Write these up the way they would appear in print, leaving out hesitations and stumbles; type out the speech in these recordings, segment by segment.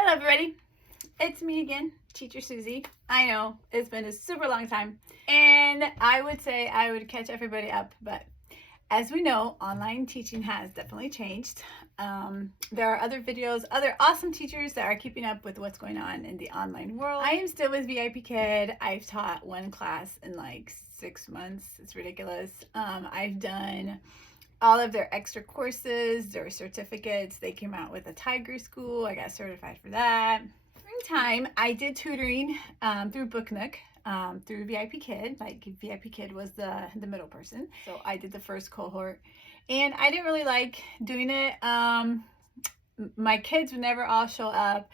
Hello everybody, it's me again, Teacher Susie. I know it's been a super long time and I would say I would catch everybody up, but as we know, online teaching has definitely changed. There are other videos, other awesome teachers that are keeping up with what's going on in the online world. I am still with VIPKID. I've taught one class in like 6 months. It's ridiculous. I've done all of their extra courses, their certificates. They came out with a Tiger School. I got certified for that. Springtime, I did tutoring through BookNook, through VIPKID. Like VIPKID was the middle person. So I did the first cohort and I didn't really like doing it. My kids would never all show up.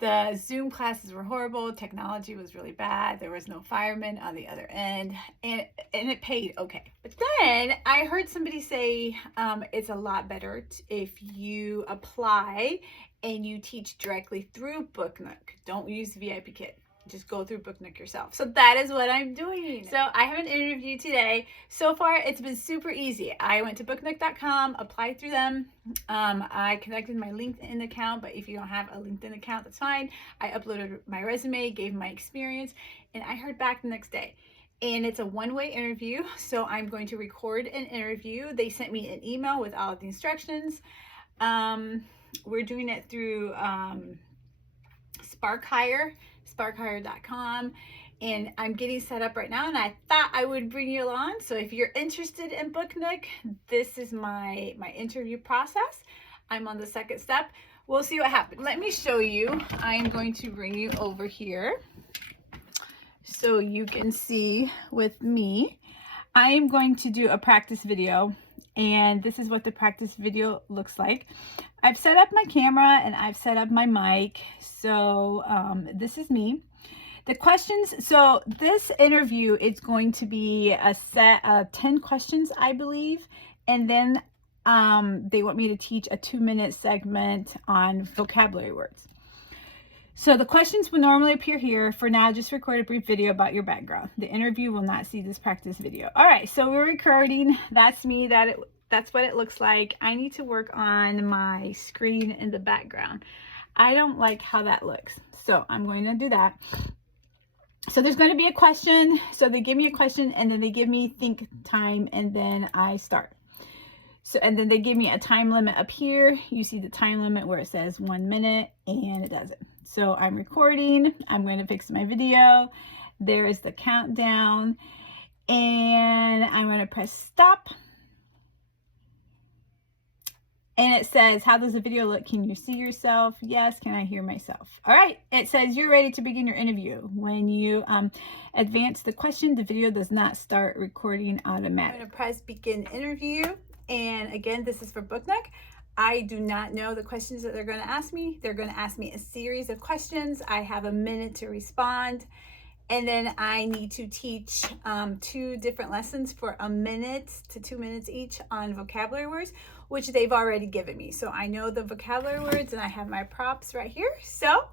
The Zoom classes were horrible. Technology was really bad. There was no fireman on the other end, and it paid okay. But then I heard somebody say it's a lot better if you apply and you teach directly through BookNook. Don't use VIPKID. Just go through BookNook yourself. So that is what I'm doing. So I have an interview today. So far, it's been super easy. I went to booknook.com, applied through them. I connected my LinkedIn account, but if you don't have a LinkedIn account, that's fine. I uploaded my resume, gave my experience, and I heard back the next day. And it's a one-way interview, so I'm going to record an interview. They sent me an email with all of the instructions. We're doing it through sparkhire.com, and I'm getting set up right now, and I thought I would bring you along. So if you're interested in BookNook, this is my interview process. I'm on the second step. We'll see what happens. Let me show you. I'm going to bring you over here so you can see with me. I am going to do a practice video, and this is what the practice video looks like. I've set up my camera and I've set up my mic. So this is me. The questions, so this interview is going to be a set of 10 questions, I believe. And then they want me to teach a 2-minute segment on vocabulary words. So the questions will normally appear here. For now, just record a brief video about your background. The interview will not see this practice video. All right, so we're recording. That's me. That's what it looks like. I need to work on my screen in the background. I don't like how that looks, so I'm going to do that. So there's going to be a question. So they give me a question and then they give me think time and then I start. So, and then they give me a time limit up here. You see the time limit where it says 1 minute and it doesn't. So I'm recording. I'm going to fix my video. There is the countdown and I'm going to press stop. And it says, how does the video look? Can you see yourself? Yes. Can I hear myself? All right. It says you're ready to begin your interview. When you advance the question, the video does not start recording automatically. I'm going to press begin interview. And again, this is for BookNook. I do not know the questions that they're going to ask me. They're going to ask me a series of questions. I have a minute to respond. And then I need to teach 2 different lessons for 1 minute to 2 minutes each on vocabulary words, which they've already given me. So I know the vocabulary words and I have my props right here. So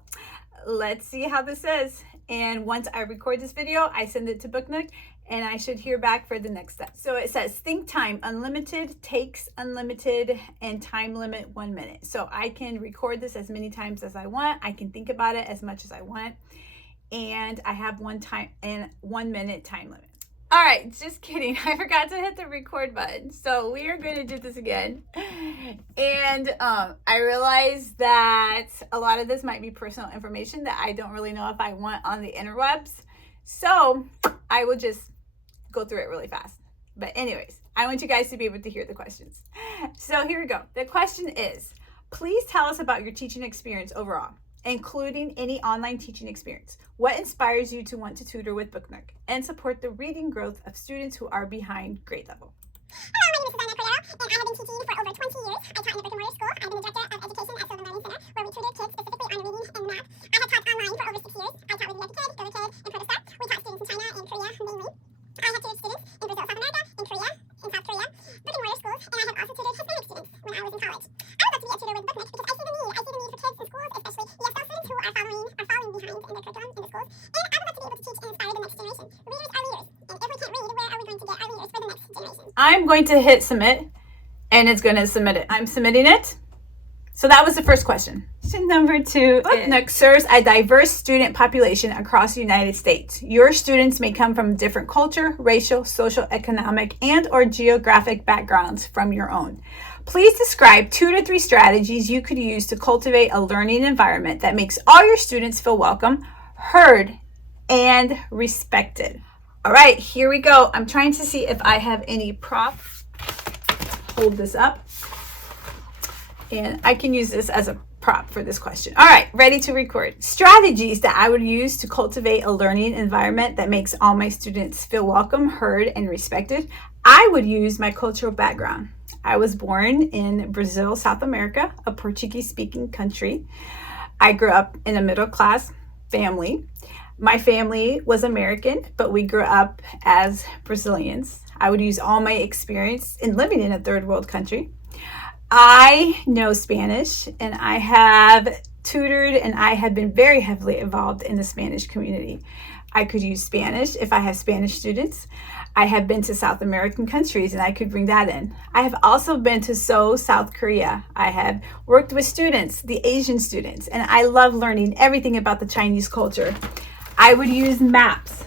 let's see how this is. And once I record this video, I send it to BookNook and I should hear back for the next step. So it says think time unlimited, takes unlimited, and time limit 1 minute. So I can record this as many times as I want. I can think about it as much as I want. And I have 1 minute time limit. All right, just kidding. I forgot to hit the record button. So we are going to do this again. And I realized that a lot of this might be personal information that I don't really know if I want on the interwebs. So I will just go through it really fast. But anyways, I want you guys to be able to hear the questions. So here we go. The question is, please tell us about your teaching experience overall, including any online teaching experience. What inspires you to want to tutor with BookNook and support the reading growth of students who are behind grade level? Hello, my name is Susanna Cordero, and I have been teaching for over 20 years. I taught in a brick-and-mortar school. I've been the director of education at Sylvan Learning Center, where we tutored kids specifically on reading and math. I have taught online for over 6 years. I taught with VIPKID, GoVIPKID, and Protostar. We taught students in China and Korea mainly. I have tutored students in Brazil, South America, in Korea, in South Korea, brick-and-mortar schools, and I have also tutored Hispanic students when I was in college. I would love to be a tutor with BookNook because I see the need. I see the need for kids in schools, especially ESL students who are falling behind in their curriculum in the schools. And I would love to be able to teach and inspire the next generation. Readers are leaders, and if we can't read, where are we going to get our leaders for the next generation? I'm going to hit submit and it's going to submit it. I'm submitting it. So that was the first question. Question number 2, BookNook serves a diverse student population across the United States. Your students may come from different culture, racial, social, economic, and or geographic backgrounds from your own. Please describe 2 to 3 strategies you could use to cultivate a learning environment that makes all your students feel welcome, heard, and respected. All right, here we go. I'm trying to see if I have any props. Hold this up. And I can use this as a prop for this question. All right, ready to record. Strategies that I would use to cultivate a learning environment that makes all my students feel welcome, heard, and respected. I would use my cultural background. I was born in Brazil, South America, a Portuguese-speaking country. I grew up in a middle-class family. My family was American, but we grew up as Brazilians. I would use all my experience in living in a third world country. I know Spanish, and I have tutored, and I have been very heavily involved in the Spanish community. I could use Spanish if I have Spanish students. I have been to South American countries, and I could bring that in. I have also been to Seoul, South Korea. I have worked with students, the Asian students, and I love learning everything about the Chinese culture. I would use maps.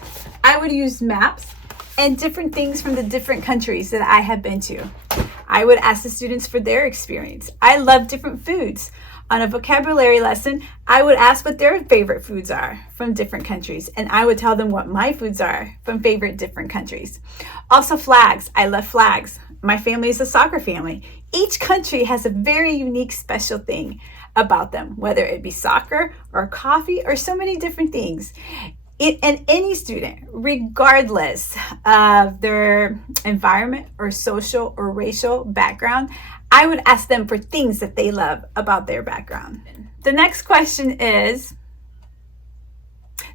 And different things from the different countries that I have been to. I would ask the students for their experience. I love different foods. On a vocabulary lesson, I would ask what their favorite foods are from different countries, and I would tell them what my foods are from favorite different countries. Also flags. I love flags. My family is a soccer family. Each country has a very unique special thing about them, whether it be soccer or coffee or so many different things. And any student, regardless of their environment or social or racial background, I would ask them for things that they love about their background. The next question is,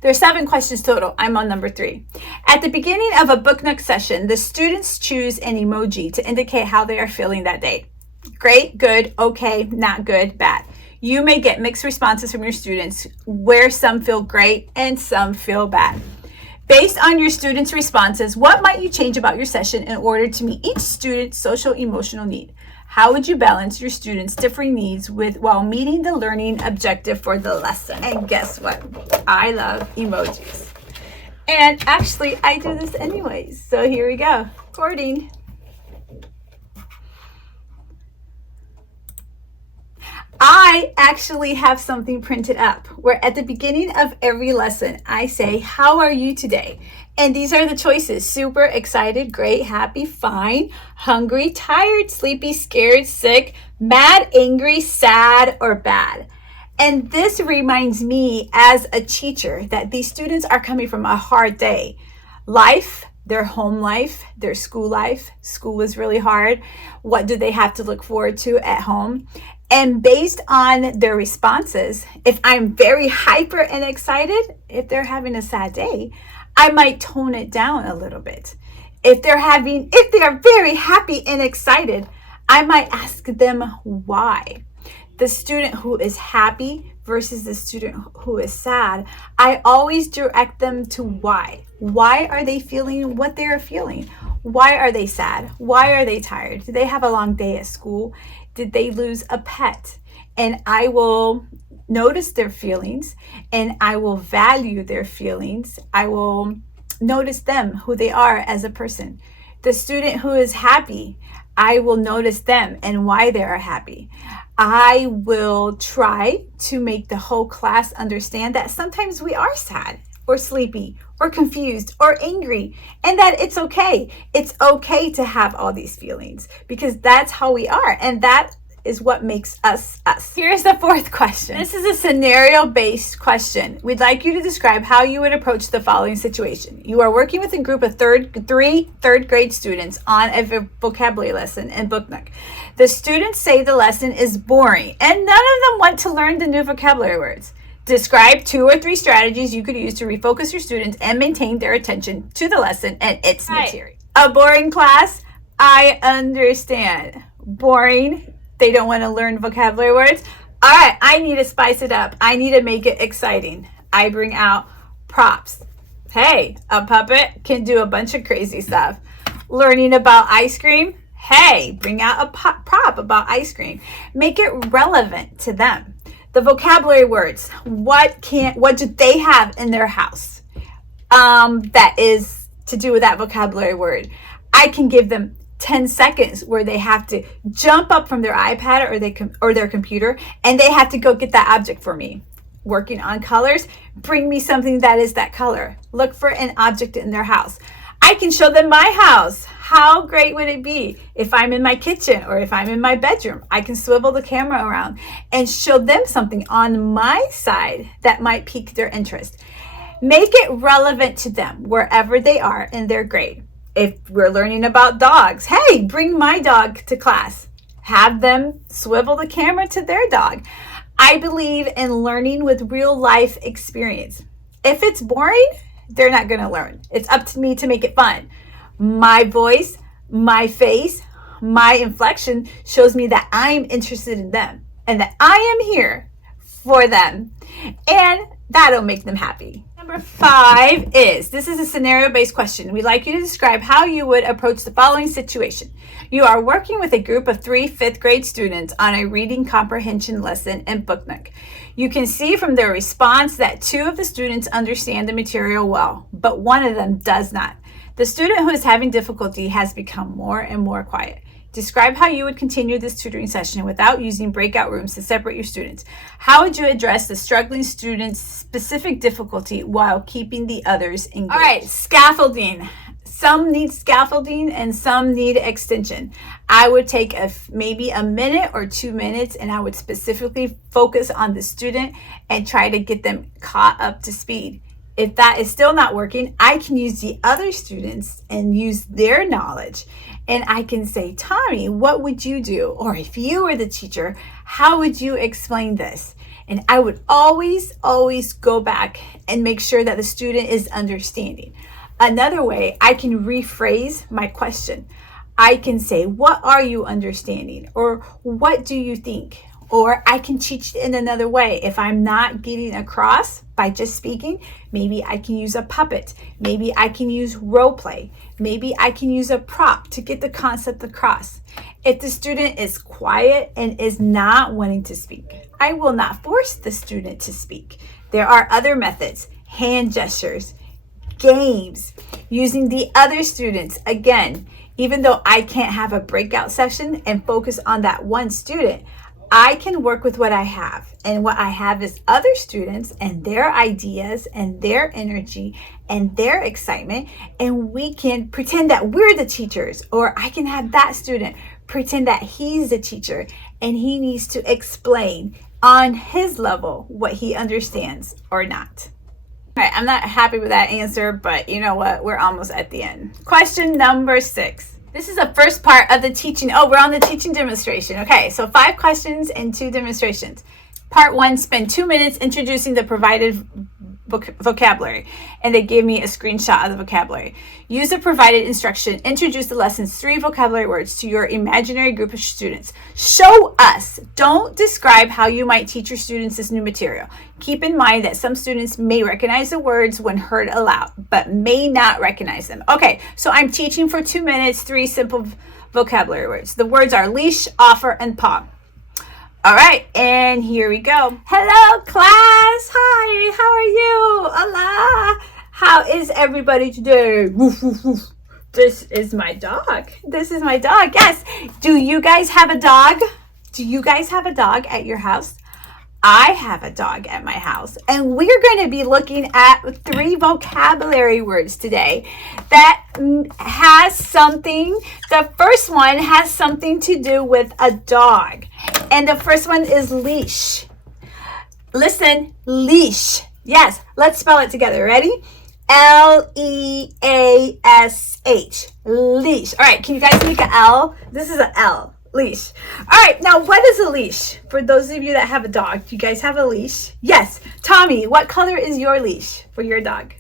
there's 7 questions total. I'm on number 3. At the beginning of a BookNook session, the students choose an emoji to indicate how they are feeling that day. Great, good, okay, not good, bad. You may get mixed responses from your students where some feel great and some feel bad. Based on your students' responses, what might you change about your session in order to meet each student's social emotional need? How would you balance your students' differing needs while meeting the learning objective for the lesson? And guess what? I love emojis. And actually, I do this anyways. So here we go. Recording. I actually have something printed up where at the beginning of every lesson, I say, how are you today? And these are the choices: super, excited, great, happy, fine, hungry, tired, sleepy, scared, sick, mad, angry, sad, or bad. And this reminds me as a teacher that these students are coming from a hard day. Life, their home life, their school life. School was really hard. What do they have to look forward to at home? And based on their responses, if I'm very hyper and excited, if they're having a sad day, I might tone it down a little bit. If they are very happy and excited, I might ask them why. The student who is happy versus the student who is sad, I always direct them to why. Why are they feeling what they are feeling? Why are they sad? Why are they tired? Do they have a long day at school? Did they lose a pet? And I will notice their feelings, and I will value their feelings. I will notice them, who they are as a person. The student who is happy, I will notice them and why they are happy. I will try to make the whole class understand that sometimes we are sad or sleepy or confused or angry, and that it's okay. It's okay to have all these feelings because that's how we are, and that is what makes us us. Here's the 4th question. This is a scenario-based question. We'd like you to describe how you would approach the following situation. You are working with a group of three third grade students on a vocabulary lesson in BookNook. The students say the lesson is boring, and none of them want to learn the new vocabulary words. Describe 2 or 3 strategies you could use to refocus your students and maintain their attention to the lesson and its material. A boring class? I understand. Boring? They don't want to learn vocabulary words? All right, I need to spice it up. I need to make it exciting. I bring out props. Hey, a puppet can do a bunch of crazy stuff. Learning about ice cream? Hey, bring out a prop about ice cream. Make it relevant to them. The vocabulary words. What do they have in their house that is to do with that vocabulary word? I can give them 10 seconds where they have to jump up from their iPad or their computer, and they have to go get that object for me. Working on colors, bring me something that is that color. Look for an object in their house. I can show them my house. How great would it be if I'm in my kitchen or if I'm in my bedroom? I can swivel the camera around and show them something on my side that might pique their interest. Make it relevant to them wherever they are in their grade. If we're learning about dogs, hey, bring my dog to class. Have them swivel the camera to their dog. I believe in learning with real life experience. If it's boring, they're not going to learn. It's up to me to make it fun. My voice, my face, my inflection shows me that I'm interested in them and that I am here for them. And that'll make them happy. Number 5 this is a scenario-based question. We'd like you to describe how you would approach the following situation. You are working with a group of 3 5th grade students on a reading comprehension lesson in BookNook. You can see from their response that 2 of the students understand the material well, but 1 of them does not. The student who is having difficulty has become more and more quiet. Describe how you would continue this tutoring session without using breakout rooms to separate your students. How would you address the struggling student's specific difficulty while keeping the others engaged? All right, scaffolding. Some need scaffolding and some need extension. I would take maybe a minute or 2 minutes, and I would specifically focus on the student and try to get them caught up to speed. If that is still not working, I can use the other students and use their knowledge. And I can say, Tommy, what would you do? Or if you were the teacher, how would you explain this? And I would always go back and make sure that the student is understanding. Another way, I can rephrase my question. I can say, what are you understanding? Or what do you think? Or I can teach it in another way. If I'm not getting across by just speaking, maybe I can use a puppet. Maybe I can use role play. Maybe I can use a prop to get the concept across. If the student is quiet and is not wanting to speak, I will not force the student to speak. There are other methods, hand gestures, games, using the other students. Again, even though I can't have a breakout session and focus on that one student, I can work with what I have, and what I have is other students and their ideas and their energy and their excitement, and we can pretend that we're the teachers, or I can have that student pretend that he's the teacher and he needs to explain on his level what he understands or not. All right, I'm not happy with that answer, but you know what? We're almost at the end. Question number 6. This is the first part of the teaching. Oh, we're on the teaching demonstration. Okay, so 5 questions and 2 demonstrations. Part 1, spend 2 minutes introducing the provided vocabulary. And they gave me a screenshot of the vocabulary. Use the provided instruction. Introduce the lesson's 3 vocabulary words to your imaginary group of students. Show us. Don't describe how you might teach your students this new material. Keep in mind that some students may recognize the words when heard aloud, but may not recognize them. Okay, so I'm teaching for 2 minutes, 3 simple vocabulary words. The words are leash, offer, and paw. All right, and here we go. Hello, class. Hi, how are you? Hola. How is everybody today? Woof, woof, woof. This is my dog. This is my dog. Yes. Do you guys have a dog? Do you guys have a dog at your house? I have a dog at my house, and we're going to be looking at 3 vocabulary words today that has something. The first one has something to do with a dog, and the first one is leash. Listen, leash. Yes, let's spell it together. Ready? Leash. Leash. All right, can you guys make an L? This is an L. Leash. All right, now what is a leash? For those of you that have a dog, do you guys have a leash? Yes. Tommy, what color is your leash for your dog?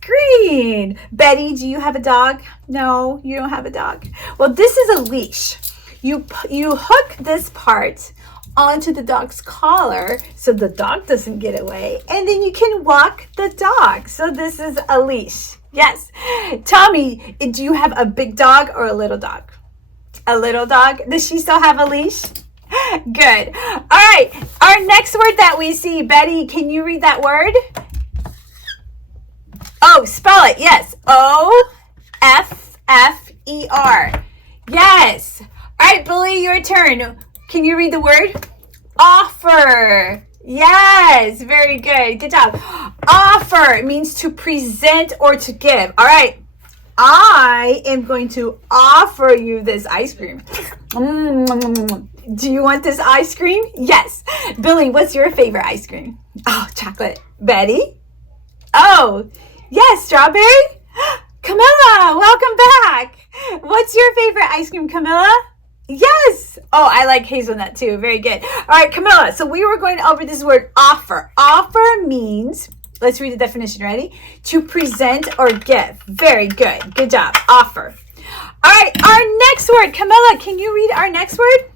Green. Betty, do you have a dog? No, you don't have a dog. Well, this is a leash. You hook this part onto the dog's collar so the dog doesn't get away, and then you can walk the dog. So this is a leash. Yes. Tommy, do you have a big dog or a little dog? A little dog. Does she still have a leash? Good. All right. Our next word that we see, Betty, can you read that word? Oh, spell it. Yes. O-F-F-E-R. Yes. All right, Billy, your turn. Can you read the word? Offer. Yes. Very good. Good job. Offer means to present or to give. All right. I am going to offer you this ice cream. Do you want this ice cream? Yes. Billy, what's your favorite ice cream? Oh, chocolate. Betty? Oh, yes, strawberry? Camilla, welcome back. What's your favorite ice cream, Camilla? Yes. Oh, I like hazelnut too. Very good. All right, Camilla. So we were going over this word offer. Offer means, let's read the definition. Ready? To present or give. Very good. Good job. Offer. All right, our next word. Camilla, can you read our next word?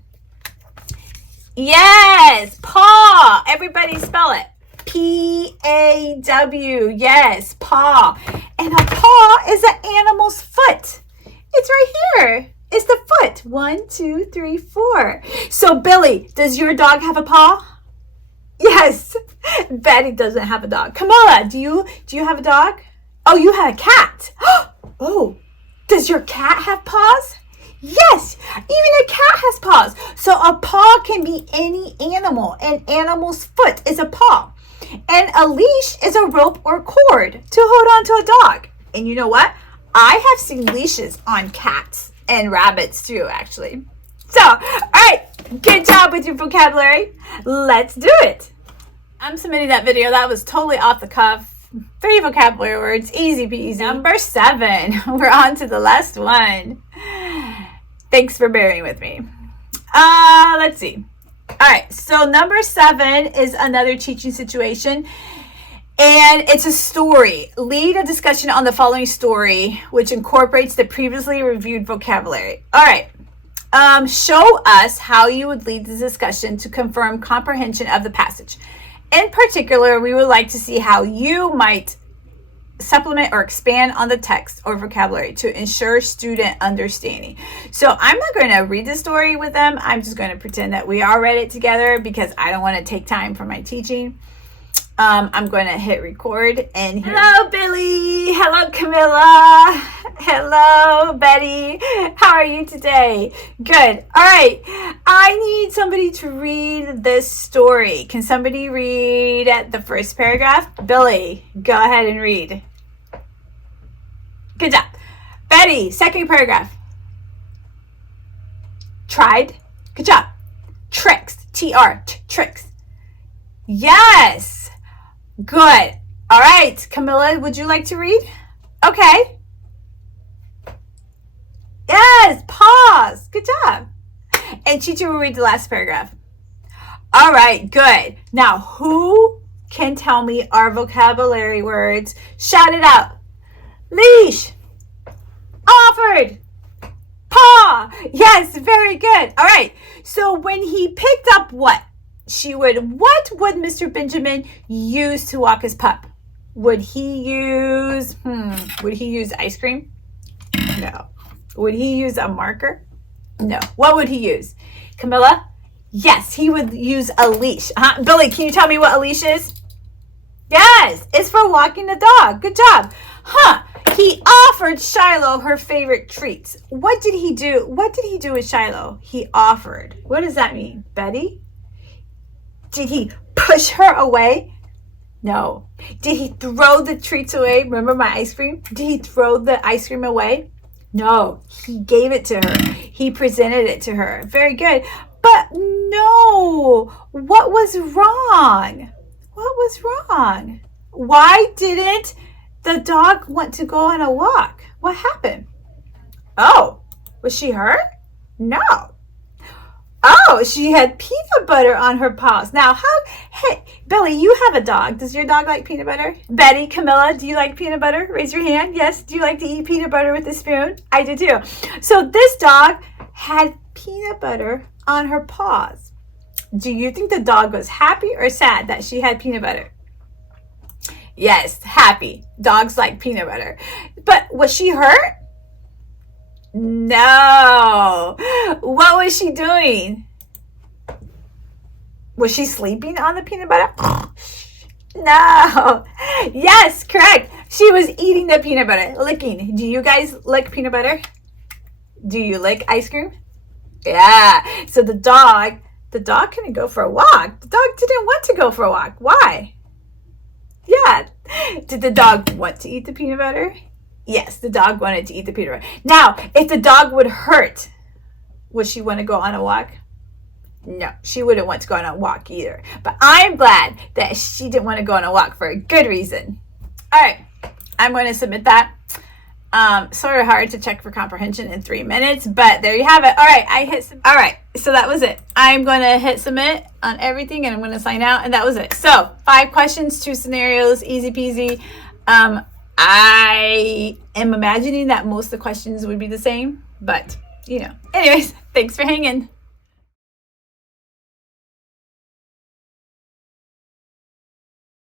Yes, paw. Everybody spell it. P-A-W. Yes, paw. And a paw is an animal's foot. It's right here. It's the foot. 1, 2, 3, 4. So, Billy, does your dog have a paw? Yes. Betty doesn't have a dog. Camilla, do you have a dog? Oh, you have a cat. Oh, does your cat have paws? Yes, even a cat has paws. So a paw can be any animal. An animal's foot is a paw. And a leash is a rope or cord to hold on to a dog. And you know what? I have seen leashes on cats and rabbits too, actually. So, all right, good job with your vocabulary. Let's do it. I'm submitting that video. That was totally off the cuff. 3 vocabulary words, easy peasy. Number 7, we're on to the last one. Thanks for bearing with me. Let's see. All right, so number 7 is another teaching situation, and it's a story. Lead a discussion on the following story, which incorporates the previously reviewed vocabulary. All right, show us how you would lead the discussion to confirm comprehension of the passage. In particular, we would like to see how you might supplement or expand on the text or vocabulary to ensure student understanding. So I'm not going to read the story with them. I'm just going to pretend that we all read it together because I don't want to take time from my teaching. I'm going to hit record and hello, Billy. Hello, Camilla. Hello, Betty. How are you today? Good. All right. I need somebody to read this story. Can somebody read the first paragraph? Billy, go ahead and read. Good job. Betty, second paragraph. Tried. Good job. Tricks. T-R. Tricks. Yes. Good. All right. Camilla, would you like to read? Okay. Yes. Pause. Good job. And teacher will read the last paragraph. All right. Good. Now, who can tell me our vocabulary words? Shout it out. Leash. Offered. Paw. Yes. Very good. All right. So when he picked up what would Mr. Benjamin use to walk his pup? Would he use ice cream? No. Would he use a marker? No. What would he use? Camilla? Yes, he would use a leash. Billy, can you tell me what a leash is? Yes, it's for walking the dog. Good job. He offered Shiloh her favorite treats. What did he do? What did he do with Shiloh? He offered. What does that mean? Betty? Did he push her away? No. Did he throw the treats away? Remember my ice cream? Did he throw the ice cream away? No. He gave it to her. He presented it to her. Very good. But no. What was wrong? What was wrong? Why didn't the dog want to go on a walk? What happened? Oh, was she hurt? No. Oh, she had peanut butter on her paws. Now, hey, Billy, you have a dog. Does your dog like peanut butter? Betty, Camilla, do you like peanut butter? Raise your hand. Yes. Do you like to eat peanut butter with a spoon? I do too. So this dog had peanut butter on her paws. Do you think the dog was happy or sad that she had peanut butter? Yes, happy. Dogs like peanut butter. But was she hurt? No. What was she doing? Was she sleeping on the peanut butter? No. Yes, correct. She was eating the peanut butter, licking. Do you guys lick peanut butter? Do you lick ice cream? Yeah. So the dog couldn't go for a walk. The dog didn't want to go for a walk. Why? Yeah. Did the dog want to eat the peanut butter? Yes, the dog wanted to eat the peanut butter. Now, if the dog would hurt, would she want to go on a walk? No, she wouldn't want to go on a walk either. But I'm glad that she didn't want to go on a walk for a good reason. All right, I'm going to submit that. Sort of hard to check for comprehension in 3 minutes, but there you have it. All right, I hit submit. All right, so that was it. I'm going to hit submit on everything, and I'm going to sign out, and that was it. So 5 questions, 2 scenarios, easy peasy. I am imagining that most of the questions would be the same, but, you know. Anyways, thanks for hanging.